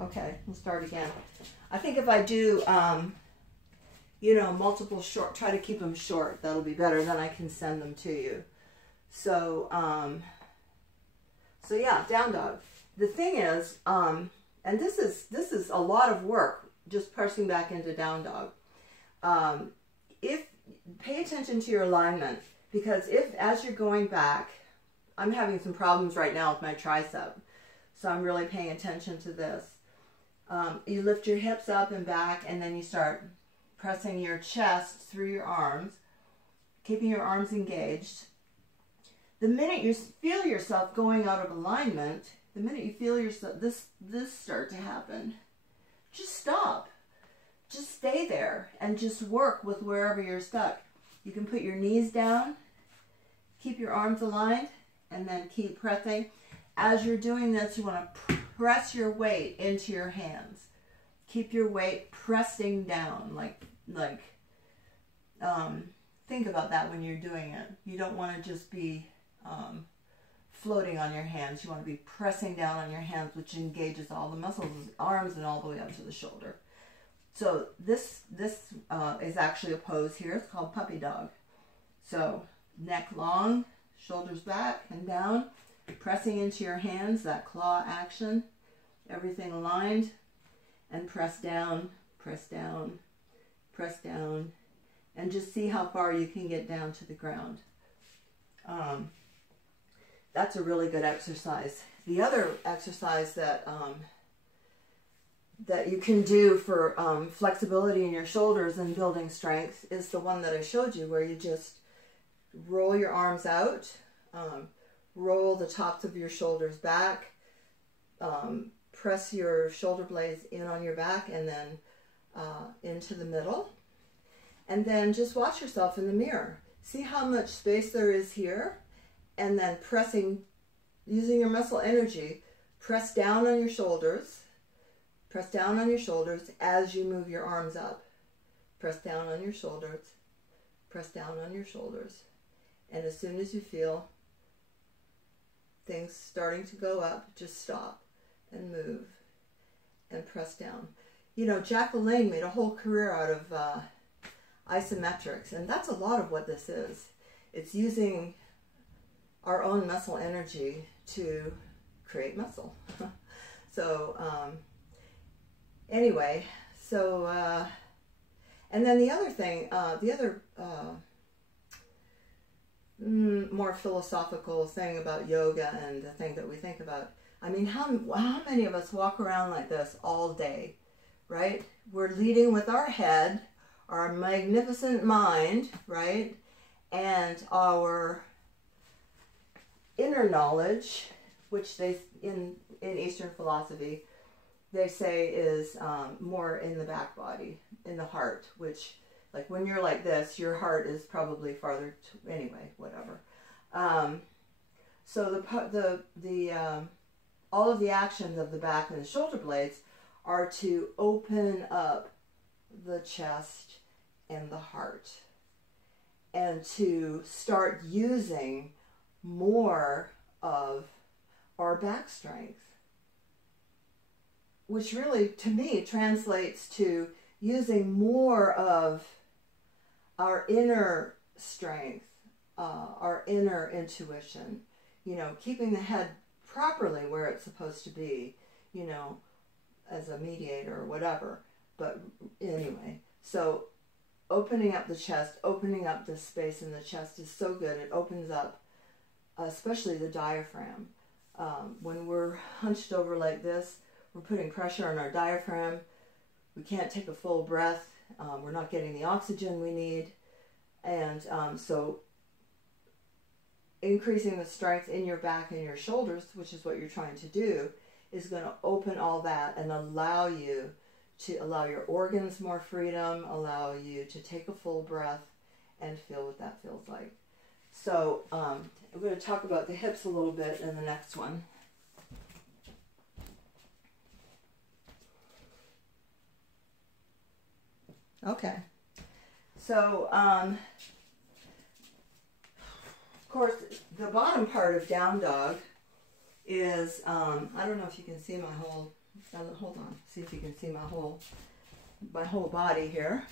Okay, we'll start again. I think if I do, you know, multiple short, try to keep them short. That'll be better. Then I can send them to you. So, so yeah, down dog. The thing is, and this is a lot of work, just pressing back into down dog. If pay attention to your alignment, because if as you're going back, I'm having some problems right now with my tricep, so I'm really paying attention to this. You lift your hips up and back, and then you start pressing your chest through your arms, keeping your arms engaged. The minute you feel yourself going out of alignment, the minute you feel yourself, this start to happen, just stop. Just stay there and just work with wherever you're stuck. You can put your knees down, keep your arms aligned, and then keep pressing. As you're doing this, you want to press your weight into your hands. Keep your weight pressing down, think about that when you're doing it. You don't want to just be floating on your hands. You want to be pressing down on your hands, which engages all the muscles, arms, and all the way up to the shoulder. So this is actually a pose here. It's called puppy dog. So neck long, shoulders back and down, pressing into your hands, that claw action, everything aligned, and press down, press down, press down, and just see how far you can get down to the ground. That's a really good exercise. The other exercise that that you can do for flexibility in your shoulders and building strength is the one that I showed you, where you just roll your arms out, roll the tops of your shoulders back, press your shoulder blades in on your back and then into the middle. And then just watch yourself in the mirror. See how much space there is here, and then pressing, using your muscle energy, press down on your shoulders. Press down on your shoulders as you move your arms up. Press down on your shoulders. Press down on your shoulders. And as soon as you feel things starting to go up, just stop and move and press down. You know, Jack LaLanne made a whole career out of isometrics, and that's a lot of what this is. It's using our own muscle energy to create muscle. So, anyway, so, and then the other thing, more philosophical thing about yoga and the thing that we think about, I mean, how many of us walk around like this all day, right? We're leading with our head, our magnificent mind, right? And our inner knowledge, which they, in Eastern philosophy, they say is more in the back body, in the heart, which, like when you're like this, your heart is probably farther to, anyway, whatever. So all of the actions of the back and the shoulder blades are to open up the chest and the heart, and to start using more of our back strength, which really, to me, translates to using more of our inner strength, our inner intuition, you know, keeping the head properly where it's supposed to be, you know, as a mediator or whatever. But anyway, so opening up the chest, opening up the space in the chest is so good. It opens up, especially the diaphragm. When we're hunched over like this, we're putting pressure on our diaphragm. We can't take a full breath. We're not getting the oxygen we need. And so increasing the strength in your back and your shoulders, which is what you're trying to do, is going to open all that and allow you to allow your organs more freedom, allow you to take a full breath and feel what that feels like. So I'm going to talk about the hips a little bit in the next one. Okay. So, of course, the bottom part of down dog is, I don't know if you can see my whole hold on, see if you can see my whole body here.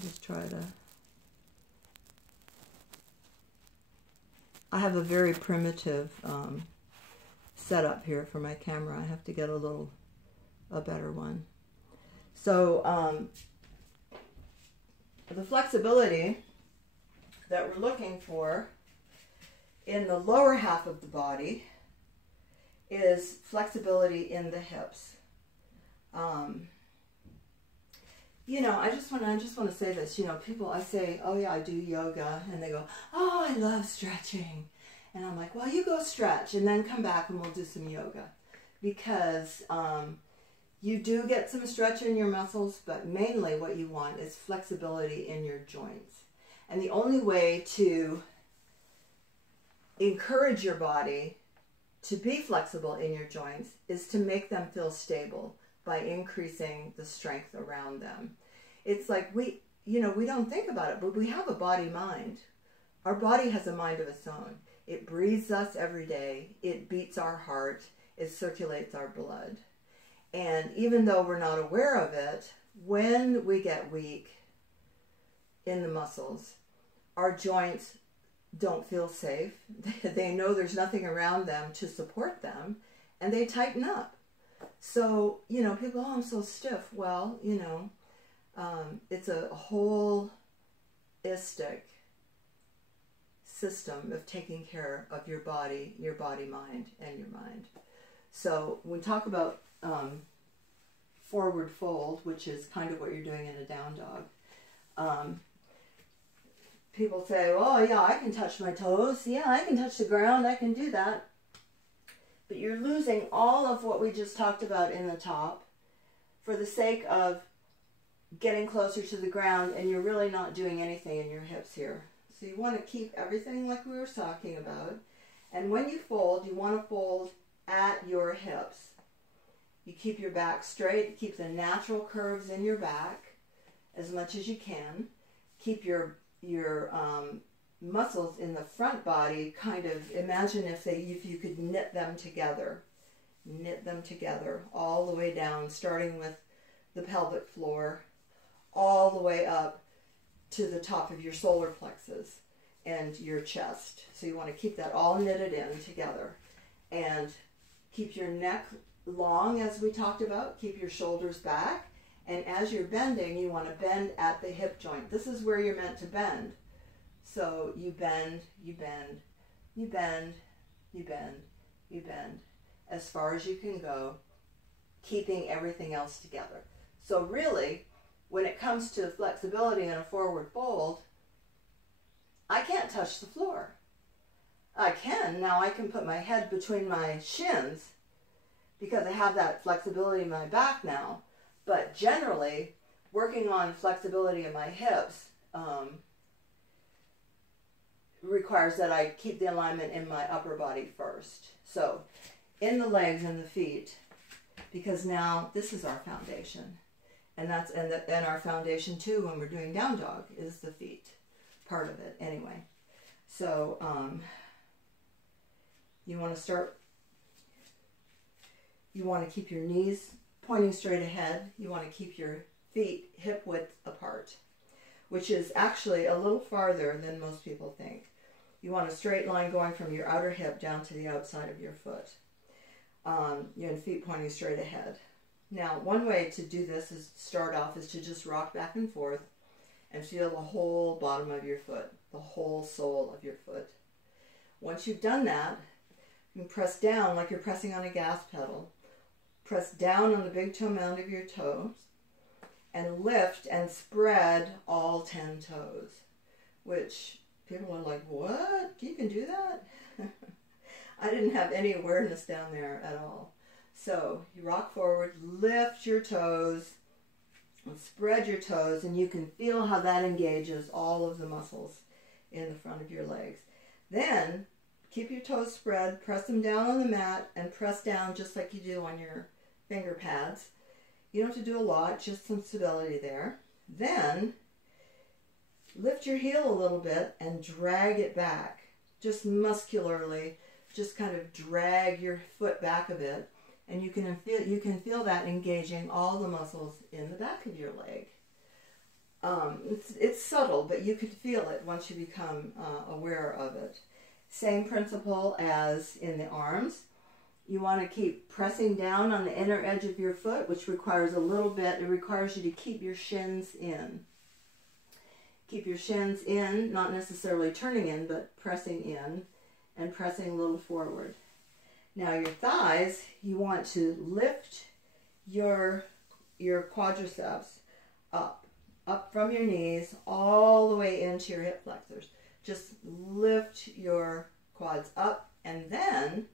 Just try to. I have a very primitive setup here for my camera. I have to get a better one. So the flexibility that we're looking for in the lower half of the body is flexibility in the hips. You know, I just want to say this. You know, people, I say, oh yeah, I do yoga, and they go, oh, I love stretching, and I'm like, well, you go stretch, and then come back and we'll do some yoga, because you do get some stretch in your muscles, but mainly what you want is flexibility in your joints. And the only way to encourage your body to be flexible in your joints is to make them feel stable by increasing the strength around them. It's like we don't think about it, but we have a body-mind. Our body has a mind of its own. It breathes us every day. It beats our heart. It circulates our blood. And even though we're not aware of it, when we get weak in the muscles, our joints don't feel safe. They know there's nothing around them to support them, and they tighten up. So, you know, people, oh, I'm so stiff. Well, you know, it's a holistic system of taking care of your body, mind, and your mind. So when we talk about forward fold, which is kind of what you're doing in a down dog, people say, oh yeah, I can touch my toes. Yeah, I can touch the ground. I can do that. But you're losing all of what we just talked about in the top for the sake of getting closer to the ground, and you're really not doing anything in your hips here. So you want to keep everything like we were talking about. And when you fold, you want to fold at your hips. You keep your back straight, keep the natural curves in your back as much as you can. Keep your muscles in the front body, kind of imagine if you could knit them together all the way down, starting with the pelvic floor, all the way up to the top of your solar plexus and your chest. So you want to keep that all knitted in together, and keep your neck long, as we talked about. Keep your shoulders back, and as you're bending, you want to bend at the hip joint. This is where you're meant to bend. So you bend, you bend, you bend, you bend, you bend, as far as you can go, keeping everything else together. So really, when it comes to flexibility in a forward fold, I can't touch the floor. I can put my head between my shins because I have that flexibility in my back now. But generally, working on flexibility in my hips requires that I keep the alignment in my upper body first. So in the legs and the feet, because now this is our foundation. And our foundation too, when we're doing down dog, is the feet, part of it anyway. So you want to keep your knees pointing straight ahead. You want to keep your feet hip width apart, which is actually a little farther than most people think. You want a straight line going from your outer hip down to the outside of your foot. Your feet pointing straight ahead. Now, one way to do this is to just rock back and forth and feel the whole bottom of your foot, the whole sole of your foot. Once you've done that, you can press down like you're pressing on a gas pedal. Press down on the big toe mound of your toes and lift and spread all 10 toes, which people are like, what? You can do that? I didn't have any awareness down there at all. So you rock forward, lift your toes, and spread your toes, and you can feel how that engages all of the muscles in the front of your legs. Then keep your toes spread, press them down on the mat, and press down just like you do on your finger pads. You don't have to do a lot, just some stability there. Then lift your heel a little bit and drag it back, just muscularly just kind of drag your foot back a bit, and you can feel that engaging all the muscles in the back of your leg. It's subtle, but you can feel it once you become aware of it. Same principle as in the arms. You want to keep pressing down on the inner edge of your foot, which requires a little bit. It requires you to keep your shins in. Keep your shins in, not necessarily turning in, but pressing in and pressing a little forward. Now your thighs, you want to lift your quadriceps up from your knees all the way into your hip flexors. Just lift your quads up, and then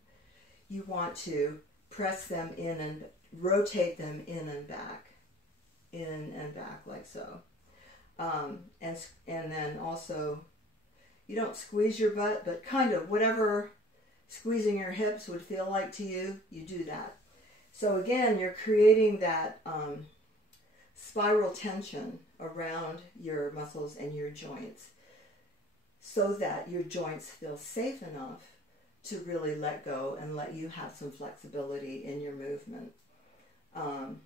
you want to press them in and rotate them in and back like so. And then also, you don't squeeze your butt, but kind of whatever squeezing your hips would feel like to you, you do that. So again, you're creating that spiral tension around your muscles and your joints so that your joints feel safe enough to really let go and let you have some flexibility in your movement. Trying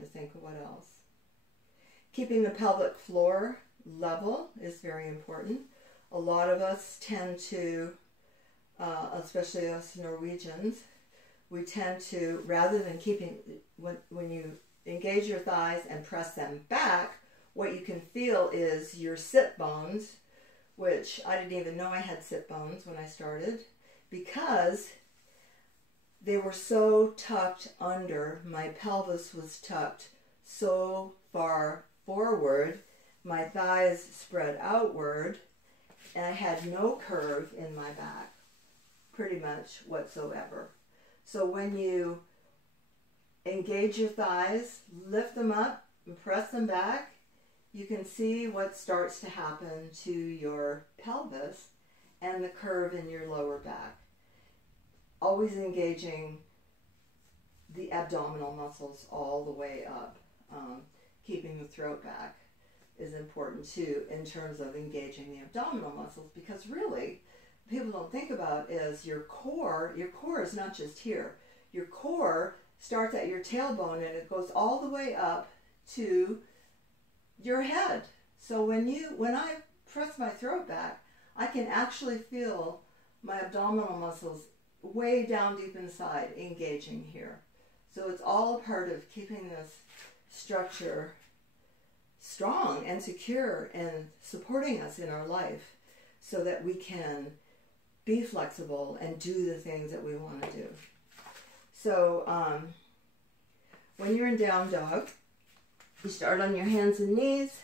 to think of what else. Keeping the pelvic floor level is very important. A lot of us tend to, especially us Norwegians, we tend to, rather than keeping, when you engage your thighs and press them back, what you can feel is your sit bones, which I didn't even know I had sit bones when I started, because they were so tucked under. My pelvis was tucked so far forward. My thighs spread outward, and I had no curve in my back, pretty much whatsoever. So when you engage your thighs, lift them up, and press them back, you can see what starts to happen to your pelvis and the curve in your lower back. Always engaging the abdominal muscles all the way up. Keeping the throat back is important too in terms of engaging the abdominal muscles, because really, people don't think about is your core is not just here. Your core starts at your tailbone and it goes all the way up to your head. So when I press my throat back, I can actually feel my abdominal muscles way down deep inside engaging here. So it's all a part of keeping this structure strong and secure and supporting us in our life so that we can be flexible and do the things that we want to do. So when you're in down dog, you start on your hands and knees.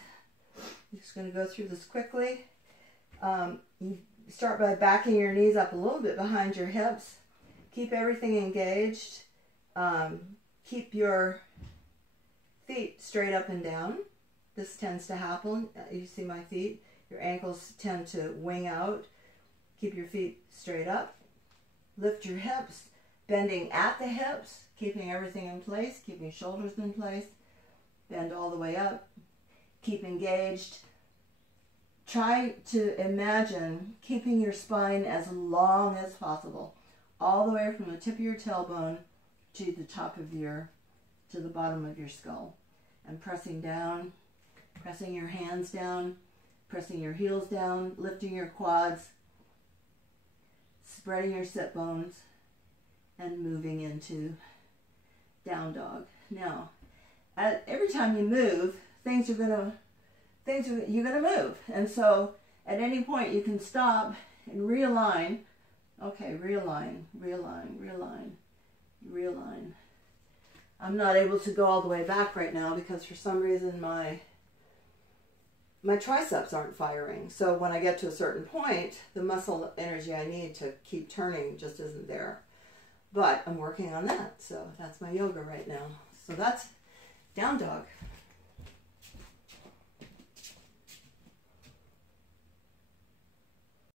I'm just going to go through this quickly. You start by backing your knees up a little bit behind your hips. Keep everything engaged. Keep your feet straight up and down. This tends to happen. You see my feet. Your ankles tend to wing out. Keep your feet straight up. Lift your hips, bending at the hips, keeping everything in place, keeping shoulders in place. Bend all the way up. Keep engaged. Try to imagine keeping your spine as long as possible, all the way from the tip of your tailbone to the top of to the bottom of your skull. And pressing down, pressing your hands down, pressing your heels down, lifting your quads, spreading your sit bones, and moving into down dog. Now, every time you move, you're gonna move, and so at any point you can stop and realign. Okay, realign. I'm not able to go all the way back right now because for some reason my triceps aren't firing. So when I get to a certain point, the muscle energy I need to keep turning just isn't there. But I'm working on that. So that's my yoga right now. So that's down dog.